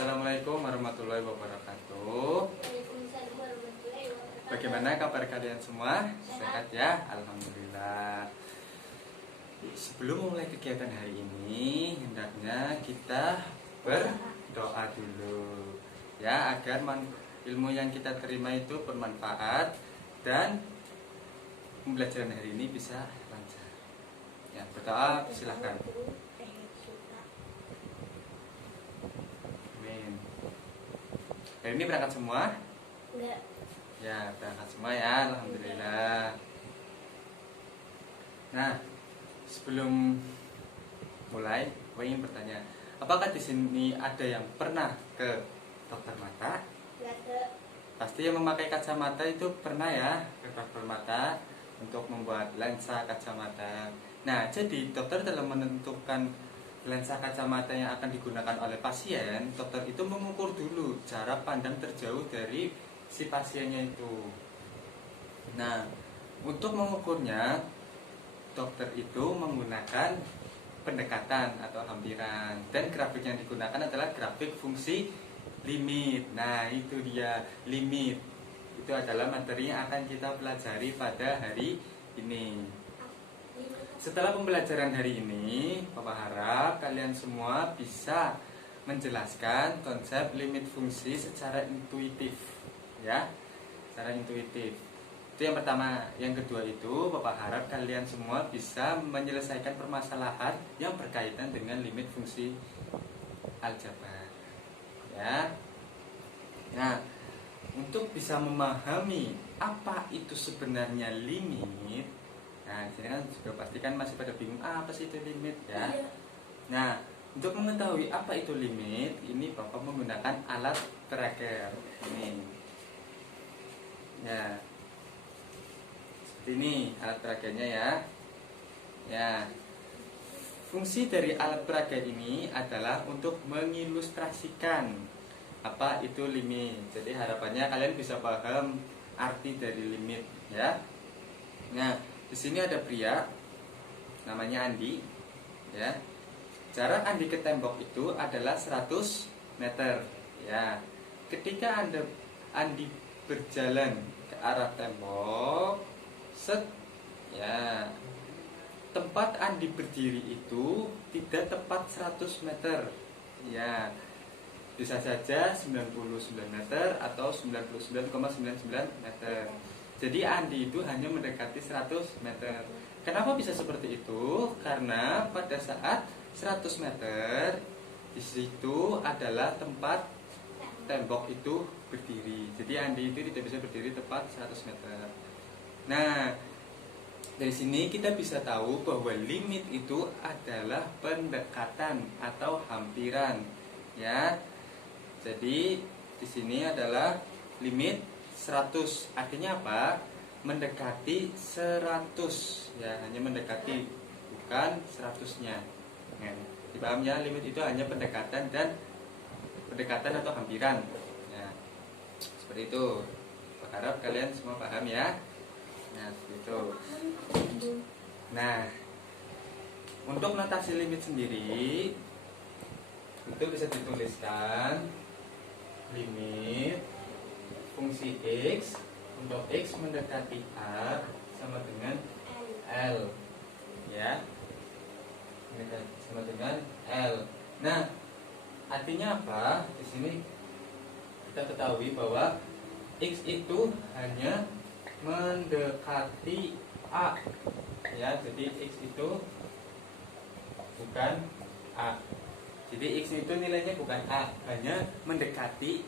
Assalamualaikum warahmatullahi wabarakatuh. Waalaikumsalam warahmatullahi wabarakatuh. Bagaimana kabar kalian semua? Sehat ya? Alhamdulillah. Sebelum mulai kegiatan hari ini, hendaknya kita berdoa dulu ya, agar ilmu yang kita terima itu bermanfaat dan pembelajaran hari ini bisa lancar. Ya, berdoa silahkan. Amin. Hari ini berangkat semua? Enggak. Ya, berangkat semua ya, alhamdulillah. Nah, sebelum mulai, gue ingin bertanya, apakah di sini ada yang pernah ke dokter mata? Enggak ada. Pasti yang memakai kacamata itu pernah ya ke dokter mata untuk membuat lensa kacamata. Nah, jadi dokter dalam menentukan lensa kacamata yang akan digunakan oleh pasien, dokter itu mengukur dulu jarak pandang terjauh dari si pasiennya itu. Nah, untuk mengukurnya, dokter itu menggunakan pendekatan atau hampiran, dan grafik yang digunakan adalah grafik fungsi limit. Nah, itu dia limit. Itu adalah materi yang akan kita pelajari pada hari ini. Setelah pembelajaran hari ini, Bapak harap kalian semua bisa menjelaskan konsep limit fungsi secara intuitif, ya, secara intuitif. Itu yang pertama. Yang kedua itu, Bapak harap kalian semua bisa menyelesaikan permasalahan yang berkaitan dengan limit fungsi aljabar, ya. Nah, untuk bisa memahami apa itu sebenarnya limit, nah, di sini kan sudah pastikan masih pada bingung apa sih itu limit ya. Iya. Nah, untuk mengetahui apa itu limit, ini Bapak menggunakan alat tracker ini. Ya, seperti ini alat trackernya ya. Ya, fungsi dari alat tracker ini adalah untuk mengilustrasikan apa itu limit. Jadi harapannya kalian bisa paham arti dari limit ya. Nah, di sini ada pria namanya Andi, ya. Jarak Andi ke tembok itu adalah 100 meter, ya. Ketika Andi berjalan ke arah tembok, set, ya. Tempat Andi berdiri itu tidak tepat 100 meter, ya. Bisa saja 99 meter atau 99,99 meter. Jadi Andi itu hanya mendekati 100 meter. Kenapa bisa seperti itu? Karena pada saat 100 meter di situ adalah tempat tembok itu berdiri. Jadi Andi itu tidak bisa berdiri tepat 100 meter. Nah, dari sini kita bisa tahu bahwa limit itu adalah pendekatan atau hampiran, ya. Jadi di sini adalah limit 100. Artinya apa? Mendekati 100, ya, hanya mendekati, bukan 100-nya. Nah, dipaham ya, limit itu hanya pendekatan atau hampiran. Ya, seperti itu. Berharap kalian semua paham ya. Nah, seperti itu. Nah, untuk notasi limit sendiri itu bisa dituliskan limit fungsi X untuk X mendekati A sama dengan L, ya, sama dengan L. Nah, artinya apa? Di sini kita ketahui bahwa X itu hanya mendekati A, ya. Jadi X itu bukan A. Jadi X itu nilainya bukan A, hanya mendekati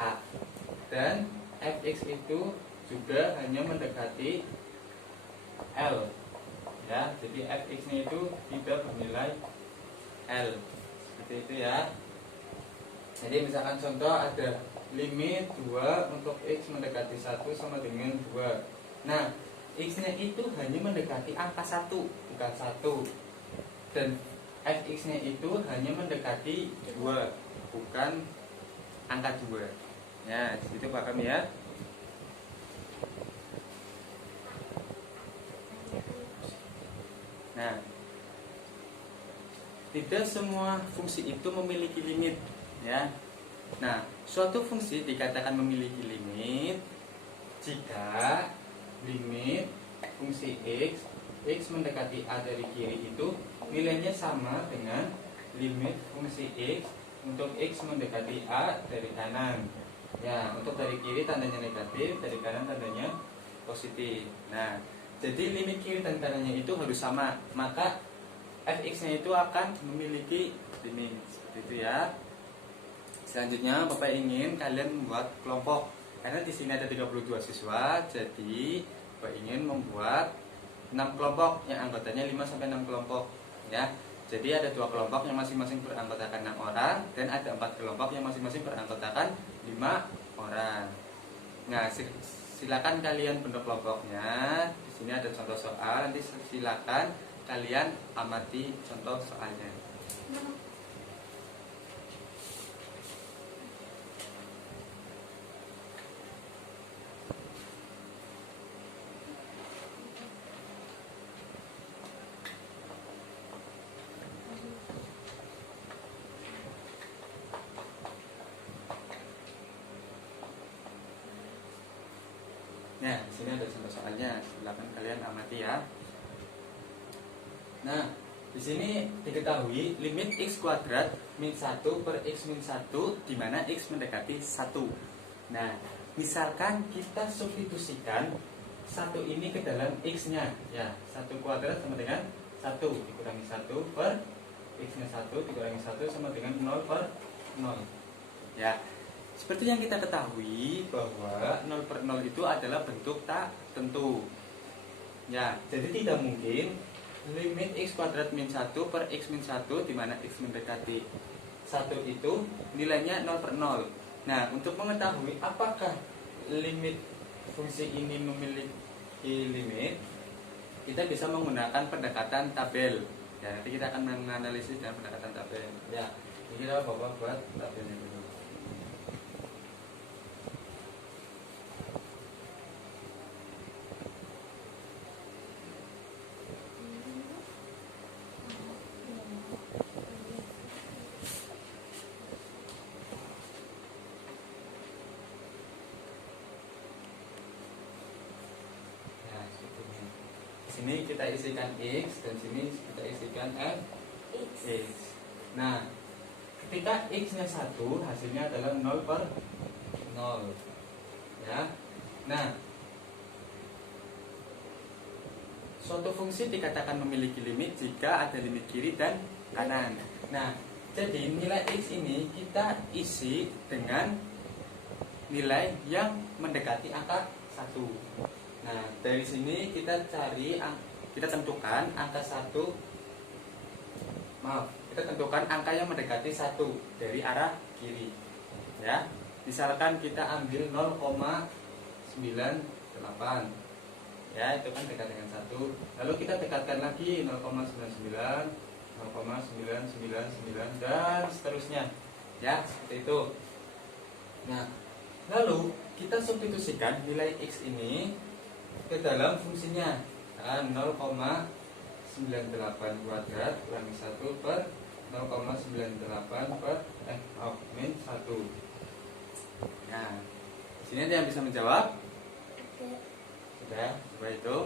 A. Dan Fx itu juga hanya mendekati L, ya. Jadi Fx-nya itu tidak bernilai L. Seperti itu ya. Jadi misalkan contoh ada limit 2 untuk X mendekati 1 sama dengan 2. Nah, X-nya itu hanya mendekati angka 1, bukan 1. Dan Fx-nya itu hanya mendekati 2, bukan angka 2. Ya, itu paham ya. Nah, tidak semua fungsi itu memiliki limit, ya. Nah, suatu fungsi dikatakan memiliki limit jika limit fungsi x mendekati a dari kiri itu nilainya sama dengan limit fungsi x untuk x mendekati a dari kanan. Ya, untuk dari kiri tandanya negatif, dari kanan tandanya positif. Nah, jadi limit kiri dan kanannya itu harus sama, maka fx-nya itu akan memiliki limit. Seperti itu ya. Selanjutnya Bapak ingin kalian membuat kelompok. Karena di sini ada 32 siswa, jadi Bapak ingin membuat 6 kelompok yang anggotanya 5 sampai 6 kelompok ya. Jadi ada 2 kelompok yang masing-masing beranggotakan 6 orang dan ada 4 kelompok yang masing-masing beranggotakan 5 orang. Nah, silakan kalian bentuk kelompoknya. Di sini ada contoh soal, nanti silakan kalian amati contoh soalnya. Nah, di sini ada contoh soalnya, silakan kalian amati ya. Nah, di sini diketahui limit x kuadrat min 1 per x min 1 di mana x mendekati 1. Nah, misalkan kita substitusikan 1 ini ke dalam x-nya, ya, 1 kuadrat sama dengan 1 dikurangi 1 per x-nya 1 dikurangi 1 sama dengan 0 per 0. Ya. Seperti yang kita ketahui bahwa 0 per 0 itu adalah bentuk tak tentu. Ya, jadi tidak mungkin limit x kuadrat min 1 per x min 1 di mana x mendekati 1 itu nilainya 0 per 0. Nah, untuk mengetahui apakah limit fungsi ini memiliki limit, kita bisa menggunakan pendekatan tabel. Ya, nanti kita akan menganalisis dengan pendekatan tabel. Ya, ini kita Bapak buat tabelnya dulu. Sini kita isikan x dan sini kita isikan x. Nah, ketika x-nya 1 hasilnya adalah 0 per 0. Ya. Nah, suatu fungsi dikatakan memiliki limit jika ada limit kiri dan kanan. Nah, jadi nilai x ini kita isi dengan nilai yang mendekati angka 1. Nah, dari sini kita tentukan angka 1. Kita tentukan angka yang mendekati 1 dari arah kiri. Ya. Misalkan kita ambil 0,98. Ya, itu kan dekat dengan 1. Lalu kita dekatkan lagi 0,99, 0,9999 dan seterusnya. Ya, seperti itu. Nah, lalu kita substitusikan nilai x ini ke dalam fungsinya. 0,98 kuadrat kurangi 1 per 0,98 per min 1. Nah, sini ada yang bisa menjawab? Sudah, coba itu.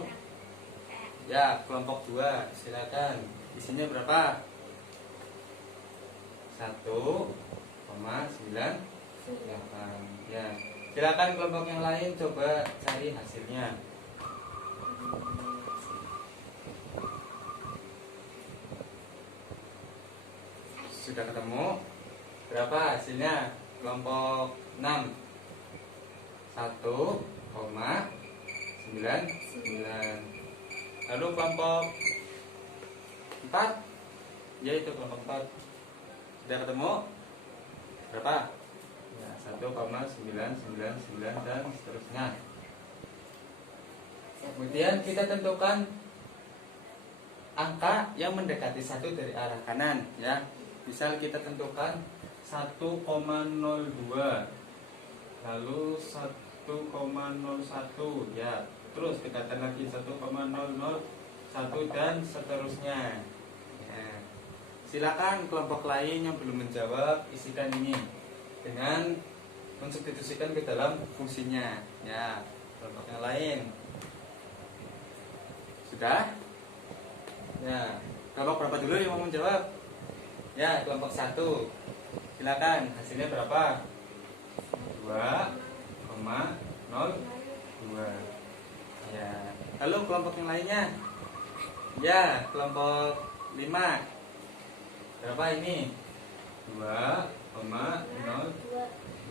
Ya, kelompok 2, silakan. Isinya berapa? 1,98. Ya, silakan kelompok yang lain coba cari hasilnya. Sudah ketemu? Berapa hasilnya? Kelompok 6 1,99. Lalu kelompok 4, yaitu kelompok 4. Sudah ketemu? Berapa? Ya, 1,999 dan seterusnya. Kemudian kita tentukan angka yang mendekati 1 dari arah kanan, ya. Misal kita tentukan 1,02, lalu 1,01, ya. Terus dekatkan lagi 1,001 dan seterusnya. Ya. Silakan kelompok lain yang belum menjawab isikan ini. dengan mensubstitusikan ke dalam fungsinya. Ya, kelompok yang lain. Sudah? Ya, kelompok berapa dulu yang mau menjawab? Ya, kelompok 1. Silakan, hasilnya berapa? 2,02. Ya, lalu kelompok yang lainnya? Ya, kelompok 5. Berapa ini? 2,02.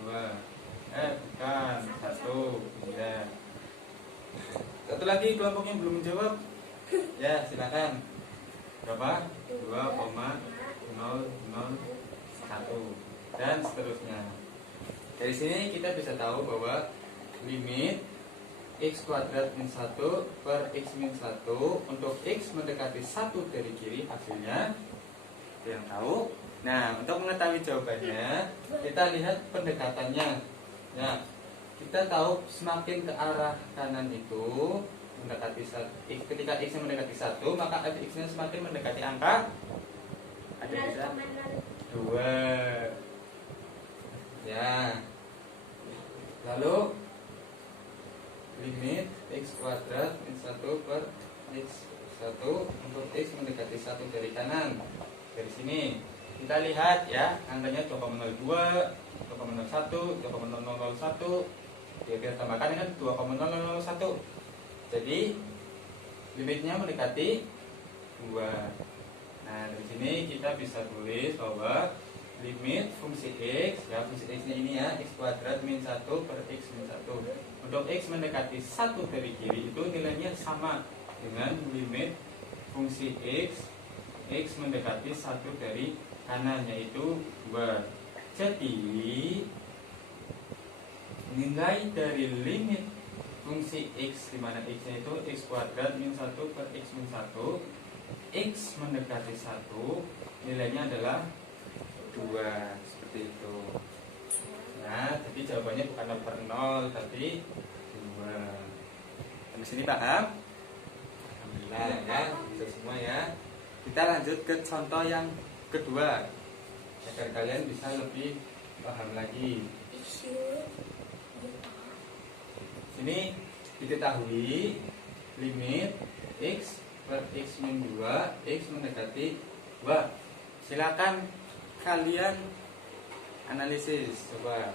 Bukan, 1. Ya. Satu lagi kelompok yang belum menjawab. Ya, silakan. Berapa? 2,001 dan seterusnya. Dari sini kita bisa tahu bahwa limit x kuadrat min 1 per x min 1 untuk x mendekati 1 dari kiri hasilnya. Ada yang tahu? Nah, untuk mengetahui jawabannya, kita lihat pendekatannya. Nah, kita tahu semakin ke arah kanan itu mendekati ketika x mendekati 1, maka x-nya semakin mendekati angka ada bisa 2. Ya. Lalu limit x kuadrat min 1 per x 1 untuk x mendekati 1 dari kanan. Dari sini kita lihat ya, angkanya 2,02, 2,01, 2,001. Ya, kita tambahkan dengan 2,001. Jadi limitnya mendekati 2. Nah, dari sini kita bisa tulis bahwa limit fungsi x, ya fungsi x-nya ini ya, x kuadrat min 1 per x min 1. Untuk x mendekati 1 dari kiri itu nilainya sama dengan limit fungsi x mendekati 1 dari kanan, yaitu 2. Jadi nilai dari limit fungsi x, di mana x-nya itu x kuadrat min 1 per x min 1, x mendekati 1, nilainya adalah 2. Seperti itu. Nah, jadi jawabannya bukan per 0, tapi 2. Sampai sini paham? Alhamdulillah ya, bisa semua ya. Kita lanjut ke contoh yang kedua, agar kalian bisa lebih paham lagi. Sini diketahui limit x per x min 2, x mendekati 2. Silakan kalian analisis, coba.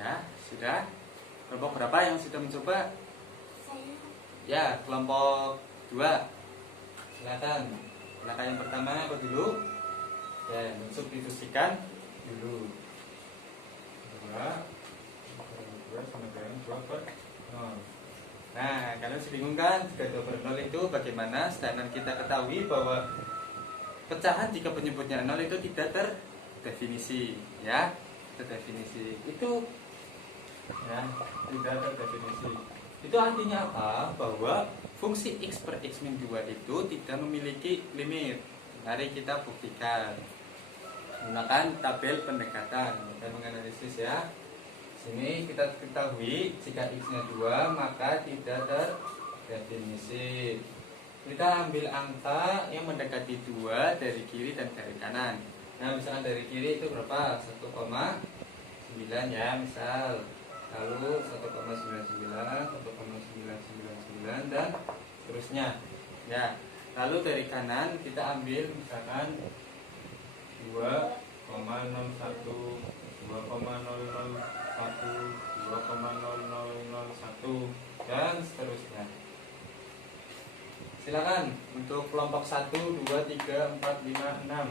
Ya, sudah. Kelompok berapa yang sudah mencoba? Ya, kelompok 2. Silakan. Langkah yang pertama apa dulu? Ya, mensubstitusikan dulu. 2 sama dengan 2 per 0. Nah, kalian bingung kan? Jika 2 per 0 itu bagaimana? Sedangkan kita ketahui bahwa pecahan jika penyebutnya 0 itu tidak terdefinisi, ya. Terdefinisi. Itu ya, tidak terdefinisi. Itu artinya apa? Bahwa fungsi x per x min 2 itu tidak memiliki limit. Mari kita buktikan menggunakan tabel pendekatan. Kita menganalisis ya. Sini kita ketahui jika x-nya 2 maka tidak terdefinisi. Kita ambil angka yang mendekati 2 dari kiri dan dari kanan. Nah, misalkan dari kiri itu berapa? 1,9 ya, misal. Lalu 1,99, 1,999 dan seterusnya. Ya. Lalu dari kanan kita ambil misalkan 2,01, 2,001, 2,0001 dan seterusnya. Silakan untuk kelompok 1, 2, 3, 4, 5, 6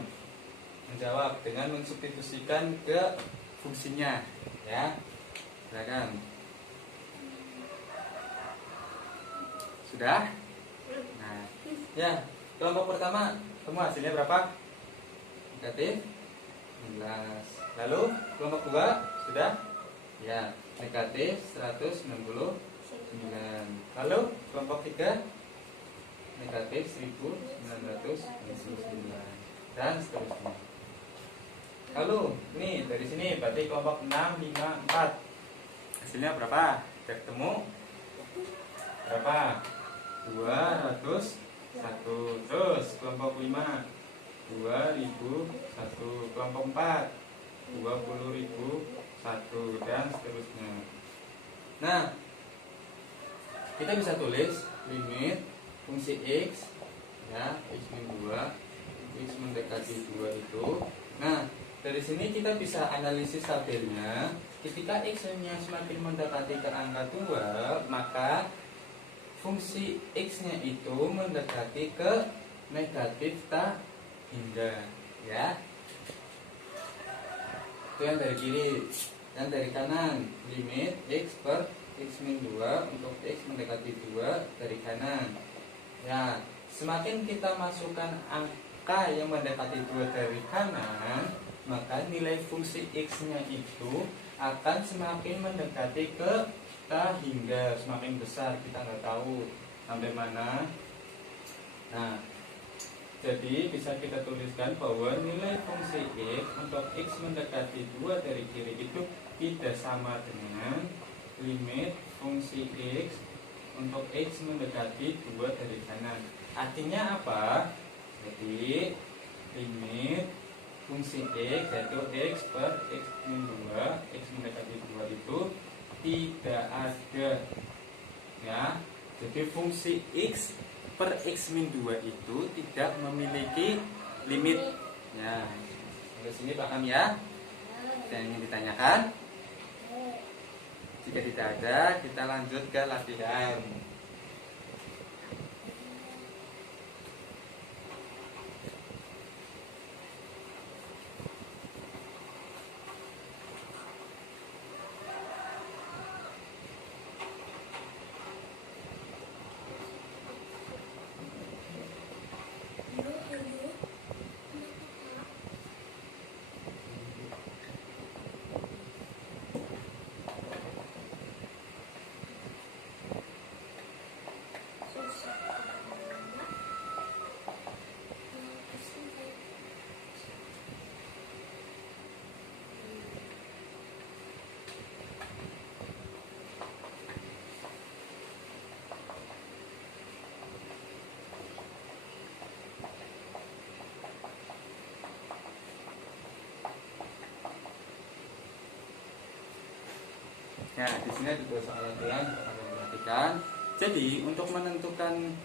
menjawab dengan mensubstitusikan ke fungsinya, ya. Silakan. Sudah? Nah, ya, kelompok pertama, semua hasilnya berapa? negatif 16. Lalu kelompok 2 sudah? Ya, negatif 169. Lalu kelompok 3 negatif 1999 dan seterusnya. Lalu nih dari sini berarti kelompok 6, 5, 4 hasilnya berapa? Kita ketemu berapa? 201. Terus kelompok 5 2001. Kelompok 4 20.001 dan seterusnya. Nah, kita bisa tulis limit fungsi x ya, x min 2 x mendekati 2 itu. Nah, dari sini kita bisa analisis tabelnya. Ketika x-nya semakin mendekati ke angka 2, maka fungsi x-nya itu mendekati ke negatif tak hingga, ya. Itu yang dari kiri. Yang dari kanan, limit x per x min 2 untuk x mendekati 2 dari kanan. Ya, semakin kita masukkan angka yang mendekati 2 dari kanan, maka nilai fungsi x-nya itu akan semakin mendekati ke hingga semakin besar. Kita nggak tahu sampai mana. Nah, jadi bisa kita tuliskan bahwa nilai fungsi x untuk x mendekati 2 dari kiri itu tidak sama dengan limit fungsi x untuk x mendekati 2 dari kanan. Artinya apa? Jadi limit fungsi x yaitu x per x min 2 x mendekati 2 itu tidak ada, ya. Jadi fungsi x per x min 2 itu tidak memiliki limit, ya. Sampai sini paham ya? Dan ingin ditanyakan? Jika tidak ada, kita lanjut ke latihan. Ya, di sini ada 2 soal latihan yang akan diperhatikan. Jadi, untuk menentukan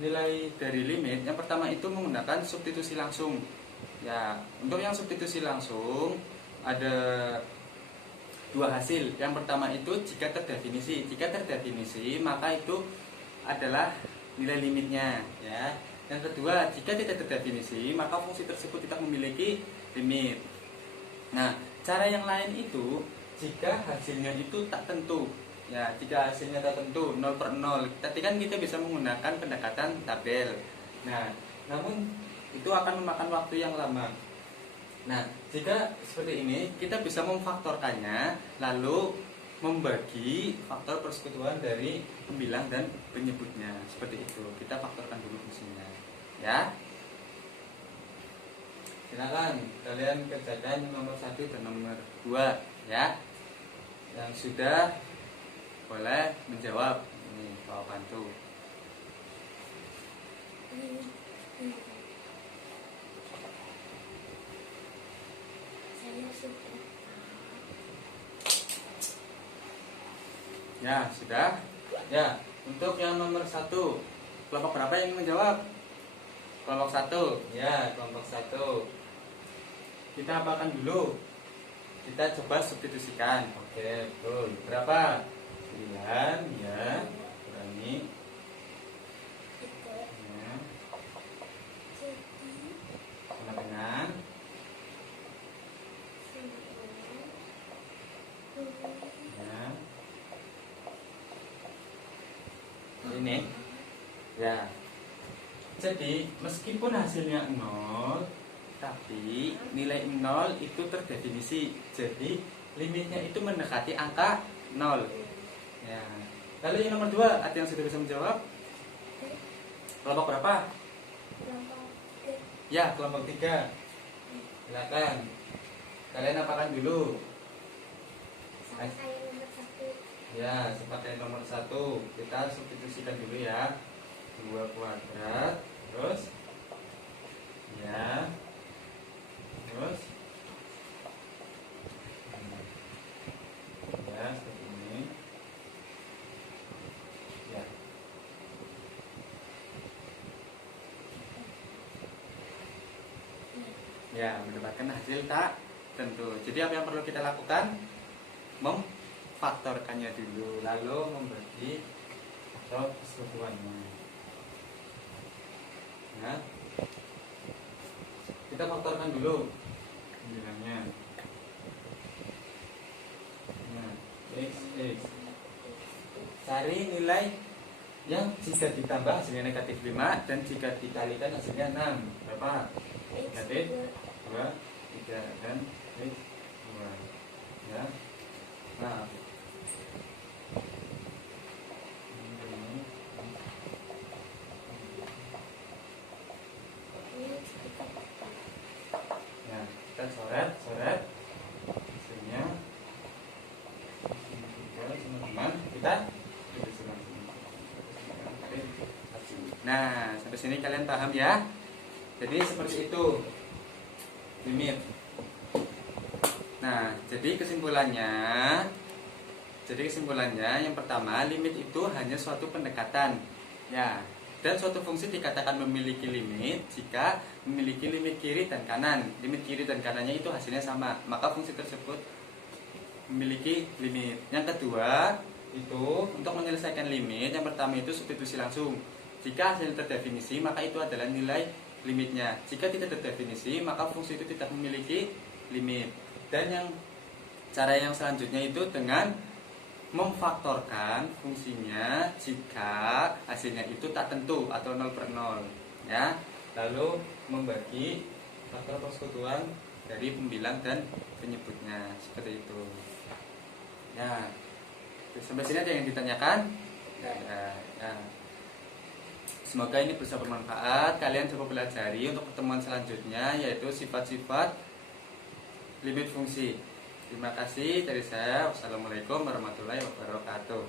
nilai dari limit, yang pertama itu menggunakan substitusi langsung. Ya, untuk yang substitusi langsung ada 2 hasil. Yang pertama itu jika terdefinisi. Jika terdefinisi, maka itu adalah nilai limitnya, ya. Yang kedua, jika tidak terdefinisi, maka fungsi tersebut tidak memiliki limit. Nah, cara yang lain itu jika hasilnya itu tak tentu, ya. Jika hasilnya tak tentu 0/0, tadi kan kita bisa menggunakan pendekatan tabel. Nah, namun itu akan memakan waktu yang lama. Nah, jika seperti ini, kita bisa memfaktorkannya, lalu membagi faktor persekutuan dari pembilang dan penyebutnya. Seperti itu, kita faktorkan dulu fungsinya, ya. Silakan kalian kerjakan nomor 1 dan nomor 2, ya. Yang sudah boleh menjawab. Ini Pak bantu. Saya sudah. Ya, sudah. Ya, untuk yang nomor 1, kelompok berapa yang menjawab? Kelompok 1. Ya, kelompok 1. Kita apakan dulu? Kita coba substitusikan. Oke, betul. Berapa? 9, ya. Kurangi. Ya. Sama dengan ya. Ini. Ya. Jadi, meskipun hasilnya 0, Tapi nilai 0 itu terdefinisi. Jadi limitnya itu mendekati angka 0. Ya. Lalu yang nomor 2, ada yang sudah bisa menjawab? Kelompok berapa? Kelompok tiga. Ya, kelompok 3. Silakan. Kalian apakan dulu? Sama saya nomor 1. Ya, sebagai nomor 1 kita substitusikan dulu ya. 2 kuadrat, terus ya, terus ya seperti ini. Ya. Ya, mendapatkan hasil tak tentu. Jadi apa yang perlu kita lakukan? Memfaktorkannya dulu, lalu membagi atau persekutuannya. Ya. Kita faktorkan dulu nilainya. Nah, x. Cari nilai yang jika ditambah hasilnya negatif 5 dan jika dikalikan hasilnya 6. Berapa? Negatif 2, 3 dan x 2. Ya. Nah, nah, kita coret hasilnya. Teman-teman, kita nah, sampai sini kalian paham ya? Jadi seperti itu limit. Nah, jadi kesimpulannya yang pertama, limit itu hanya suatu pendekatan. Ya, dan suatu fungsi dikatakan memiliki limit jika memiliki limit kiri dan kanan. Limit kiri dan kanannya itu hasilnya sama, maka fungsi tersebut memiliki limit. Yang kedua, itu untuk menyelesaikan limit, yang pertama itu substitusi langsung. Jika hasil terdefinisi, maka itu adalah nilai limitnya. Jika tidak terdefinisi, maka fungsi itu tidak memiliki limit. Dan yang cara yang selanjutnya itu dengan memfaktorkan fungsinya jika hasilnya itu tak tentu atau 0/0, ya. Lalu membagi faktor persekutuan dari pembilang dan penyebutnya, seperti itu. Ya, sampai sini ada yang ditanyakan? Ya. Semoga ini bisa bermanfaat. Kalian coba pelajari untuk pertemuan selanjutnya, yaitu sifat-sifat limit fungsi. Terima kasih dari saya. Wassalamualaikum warahmatullahi wabarakatuh.